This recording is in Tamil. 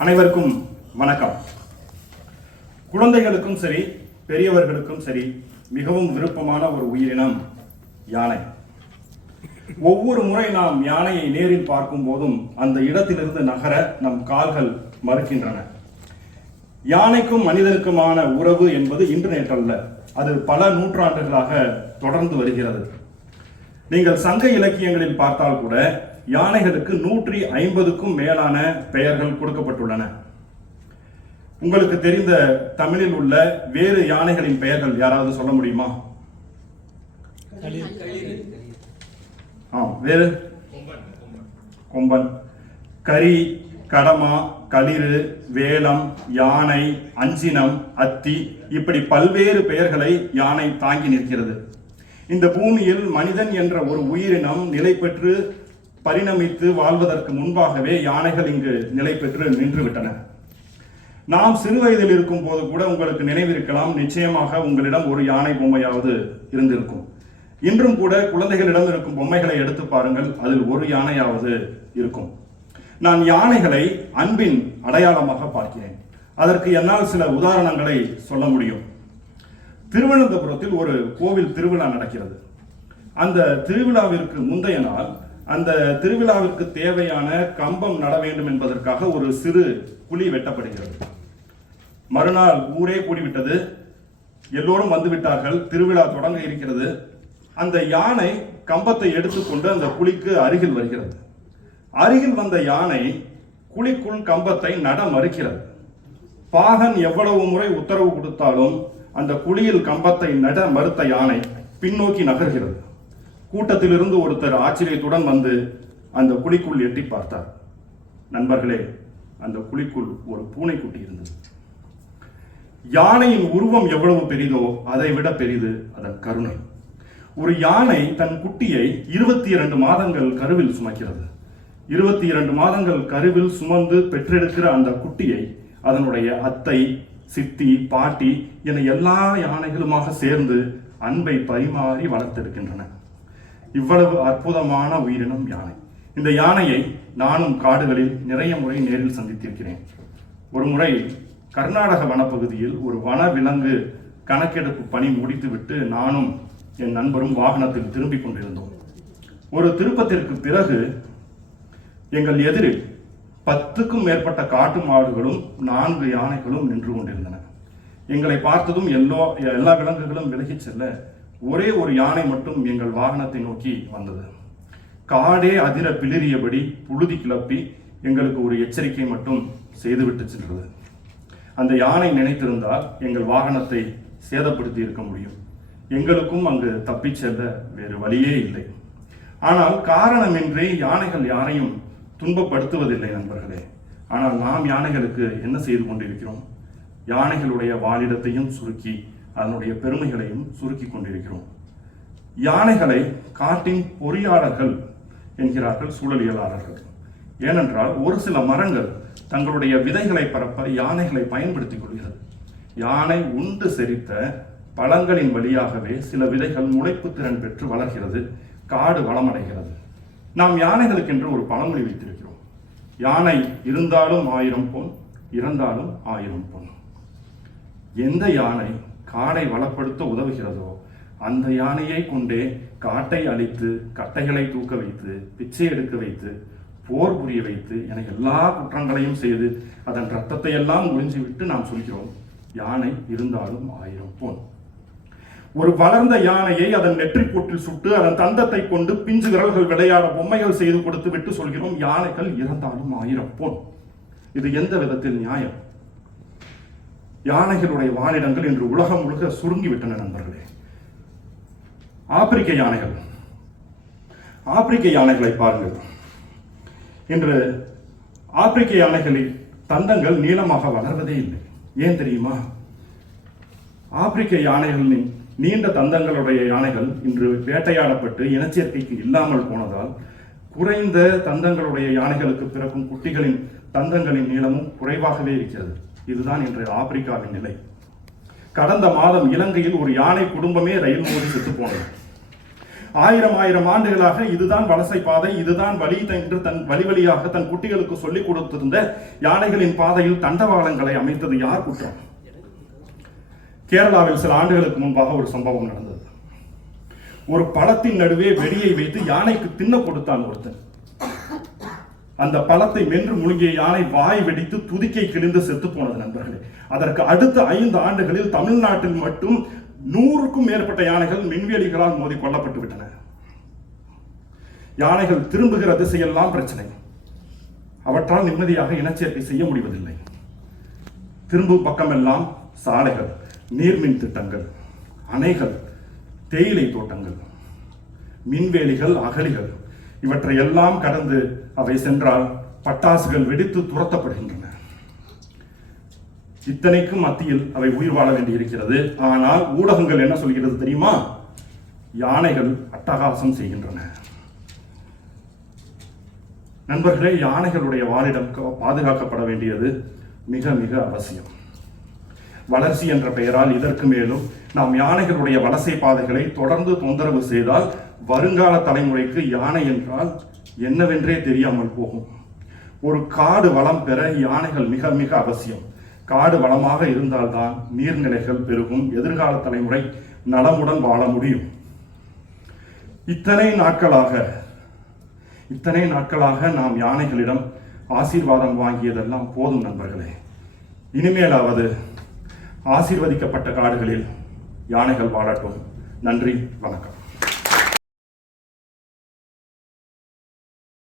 அனைவருக்கும் வணக்கம். குழந்தைகளுக்கும் சரி பெரியவர்களுக்கும் சரி மிகவும் விருப்பமான ஒரு உயிரினம் யானை. ஒவ்வொரு முறை நாம் யானையை நேரில் பார்க்கும் போதும் அந்த இடத்திலிருந்து நகர நம் கால்கள் மறுக்கின்றன. யானைக்கும் மனிதனுக்குமான உறவு என்பது இன்று அல்ல அது பல நூற்றாண்டுகளாக தொடர்ந்து வருகிறது. நீங்கள் சங்க இலக்கியங்களில் பார்த்தால் கூட யானைகளுக்கு நூற்றி ஐம்பதுக்கும் மேலான பெயர்கள் கொடுக்கப்பட்டுள்ளன. உங்களுக்கு தெரிந்த தமிழில் உள்ள வேறு யானைகளின் பெயர்கள் யாராவது சொல்ல முடியுமா? வேறு? கொம்பன். கரி கடமா களிறு வேலம் யானை அஞ்சினம் அத்தி இப்படி பல்வேறு பெயர்களை யானை தாங்கி நிற்கிறது. இந்த பூமியில் மனிதன் என்ற ஒரு உயிரினம் நிலை பெற்று பரிணமித்து வாழ்வதற்கு முன்பாகவே யானைகள் இங்கு நிலை பெற்று நின்று விட்டன நாம் சிறு வயதில் இருக்கும் போது கூட உங்களுக்கு நினைவிருக்கலாம் நிச்சயமாக உங்களிடம் ஒரு யானை பொம்மையாவது இருந்திருக்கும். இன்றும் கூட குழந்தைகளிடம் இருக்கும் பொம்மைகளை எடுத்து பாருங்கள் அதில் ஒரு யானையாவது இருக்கும். நான் யானைகளை அன்பின் அடையாளமாக பார்க்கிறேன். அதற்கு என்னால் சில உதாரணங்களை சொல்ல முடியும். திருவனந்தபுரத்தில் ஒரு கோவில் திருவிழா நடக்கிறது. அந்த திருவிழாவிற்கு முந்தைய நாள் அந்த திருவிழாவிற்கு தேவையான கம்பம் நட வேண்டும் என்பதற்காக ஒரு சிறு குழி வெட்டப்படுகிறது. மறுநாள் ஊரே கூடிவிட்டது. எல்லோரும் வந்துவிட்டார்கள். திருவிழா தொடங்க இருக்கிறது. அந்த யானை கம்பத்தை எடுத்துக்கொண்டு அந்த குழிக்கு அருகில் வருகிறது. அருகில் வந்த யானை குழிக்குள் கம்பத்தை நட மறுக்கிறது. பாகன் எவ்வளவு முறை உத்தரவு கொடுத்தாலும் அந்த குழியில் கம்பத்தை நட மறுத்த யானை பின்னோக்கி நகர்கிறது. கூட்டத்திலிருந்து ஒருத்தர் ஆச்சரியத்துடன் வந்து அந்த குழிக்குள் எட்டி பார்த்தார். நண்பர்களே அந்த குழிக்குள் ஒரு பூனைக்குட்டி இருந்தது. யானையின் உருவம் எவ்வளவு பெரிதோ அதை விட பெரிது அதன் கருணை. ஒரு யானை தன் குட்டியை இருபத்தி இரண்டு மாதங்கள் கருவில் சுமக்கிறது. இருபத்தி இரண்டு மாதங்கள் கருவில் சுமந்து பெற்றெடுக்கிற அந்த குட்டியை அதனுடைய அத்தை சித்தி பாட்டி என எல்லா யானைகளுமாக சேர்ந்து அன்பை பரிமாறி வளர்த்தெடுக்கின்றன. இவ்வளவு அற்புதமான உயிரினம் யானை. இந்த யானையை நானும் காடுகளில் நிறைய முறை நேரில் சந்தித்திருக்கிறேன். ஒரு முறை கர்நாடக வனப்பகுதியில் ஒரு வன விலங்கு கணக்கெடுப்பு பணி முடித்துவிட்டு நானும் என் நண்பரும் வாகனத்தில் திரும்பிக் கொண்டிருந்தோம். ஒரு திருப்பத்திற்கு பிறகு எங்கள் எதிரில் பத்துக்கும் மேற்பட்ட காட்டு மாடுகளும் நான்கு யானைகளும் நின்று கொண்டிருந்தன. எங்களை பார்த்ததும் எல்லோ எல்லா விலங்குகளும் விலகிச் செல்ல ஒரே ஒரு யானை மட்டும் எங்கள் வாகனத்தை நோக்கி வந்தது. காடே அதிர பிளிரியபடி புழுதி கிளப்பி எங்களுக்கு ஒரு எச்சரிக்கை மட்டும் செய்துவிட்டு சென்றது. அந்த யானை நினைத்திருந்தால் எங்கள் வாகனத்தை சேதப்படுத்தி இருக்க முடியும். எங்களுக்கும் அங்கு தப்பிச் செல்ல வேறு வழியே இல்லை. ஆனால் காரணமின்றி யானைகள் யாரையும் துன்பப்படுத்துவதில்லை நண்பர்களே. ஆனால் நாம் யானைகளுக்கு என்ன செய்து கொண்டிருக்கிறோம்? யானைகளுடைய வாழிடத்தையும் சுருக்கி அதனுடைய பெருமைகளையும் சுருக்கி கொண்டிருக்கிறோம். யானைகளை காட்டின் பொறியாளர்கள் என்கிறார்கள் சூழலியலாளர்கள். ஏனென்றால் ஒரு சில மரங்கள் தங்களுடைய விதைகளை பரப்ப யானைகளை பயன்படுத்திக் கொள்கிறது. யானை உண்டு செரித்த பழங்களின் வழியாகவே சில விதைகள் முளைப்பு திறன் பெற்று வளர்கிறது காடு வளமடைகிறது. நாம் யானைகளுக்கென்று ஒரு பழமொழி வைத்திருக்கிறோம். யானை இருந்தாலும் ஆயிரம் பொன் இறந்தாலும் ஆயிரம் பொன். எந்த யானை காடை வளப்படுத்த உதவுகிறதோ அந்த யானையை கொண்டே காட்டை அழித்து கட்டைகளை தூக்க வைத்து பிச்சை எடுக்க வைத்து போர் புரிய வைத்து என எல்லா குற்றங்களையும் செய்து அதன் ரத்தத்தை எல்லாம் உறிஞ்சி விட்டு நாம் சொல்கிறோம் யானை இருந்தாலும் ஆயிரம் பொன். ஒரு வளர்ந்த யானையை அதன் நெற்றிக்கூட்டில் சுட்டு அதன் தந்தத்தை கொண்டு பிஞ்சு விரல்கள் விளையாட பொம்மைகள் செய்து கொடுத்து விட்டு சொல்கிறோம் யானைகள் இறந்தாலும் ஆயிரம் பொன். இது எந்த விதத்தில் நியாயம்? யானைகளுடைய வாழிடங்கள் இன்று உலகம் முழுக்க சுருங்கி விட்டன நண்பர்களே. ஆப்பிரிக்க யானைகள். ஆப்பிரிக்க யானைகளை பாருங்கள். இன்று ஆப்பிரிக்க யானைகளில் தந்தங்கள் நீளமாக வளர்வதே இல்லை. ஏன் தெரியுமா? ஆப்பிரிக்க யானைகளின் நீண்ட தந்தங்களுடைய யானைகள் இன்று வேட்டையாடப்பட்டு இனச்சேர்க்கைக்கு இல்லாமல் போனதால் குறைந்த தந்தங்களுடைய யானைகளுக்கு பிறக்கும் குட்டிகளின் தந்தங்களின் நீளமும் குறைவாகவே இருக்கிறது. இதுதான் இன்றைய ஆப்பிரிக்காவின் நிலை. கடந்த மாதம் இலங்கையில் ஒரு யானை குடும்பமே ரயில் மோதி செத்து போனது. ஆயிரம் ஆயிரம் ஆண்டுகளாக இதுதான் வலசை பாதை இதுதான் வழி என்று தன் வழி வழியாக தன் குட்டிகளுக்கு சொல்லிக் கொடுத்திருந்த யானைகளின் பாதையில் தண்டவாளங்களை அமைத்தது யார் குற்றம்? கேரளாவில் சில ஆண்டுகளுக்கு முன்பாக ஒரு சம்பவம் நடந்தது. ஒரு பழத்தின் நடுவே வெடியை வைத்து யானைக்கு தின்ன கொடுத்தான் ஒருத்தன். அந்த பழத்தை மென்று முழுங்கிய யானை வாய் வெடித்து துதிக்கை கிழிந்து செத்து போனது நண்பர்களே. அதற்கு அடுத்த ஐந்து ஆண்டுகளில் தமிழ்நாட்டில் மட்டும் நூறுக்கும் மேற்பட்ட யானைகள் மின்வேலிகளால் மோதி கொல்லப்பட்டு விட்டன. யானைகள் திரும்புகிற திசையெல்லாம் பிரச்சனை. அவற்றால் நிம்மதியாக இனச்சேர்க்கை செய்ய முடிவதில்லை. திரும்பும் பக்கமெல்லாம் சாலைகள் நீர்மின் திட்டங்கள் அணைகள் தேயிலை தோட்டங்கள் மின்வேலிகள் அகலிகள் இவற்றை எல்லாம் கடந்து அவை சென்றால் பட்டாசுகள் வெடித்து துரத்தப்படுகின்றன. இத்தனைக்கும் மத்தியில் அவை உயிர் வாழ வேண்டியிருக்கிறது. ஆனால் ஊடகங்கள் என்ன சொல்கிறது தெரியுமா? யானைகள் அட்டகாசம் செய்கின்றன. நண்பர்களே யானைகளுடைய வாழிடம் பாதுகாக்கப்பட வேண்டியது மிக மிக அவசியம். வளர்ச்சி என்ற பெயரால் இதற்கு மேலும் நாம் யானைகளுடைய வலசை பாதைகளை தொடர்ந்து தொந்தரவு செய்தால் வருங்கால தலைமுறைக்கு யானை என்றால் என்னவென்றே தெரியாமல் போகும். ஒரு காடு வளம் பெற யானைகள் மிக மிக அவசியம். காடு வளமாக இருந்தால்தான் நீர்நிலைகள் பெருகும் எதிர்கால தலைமுறை நலமுடன் வாழ முடியும். இத்தனை நாட்களாக இத்தனை நாட்களாக நாம் யானைகளிடம் ஆசீர்வாதம் வாங்கியதெல்லாம் போதும் நண்பர்களே. இனிமேலாவது ஆசீர்வதிக்கப்பட்ட காடுகளில் யானைகள் வாழட்டும். நன்றி வணக்கம்.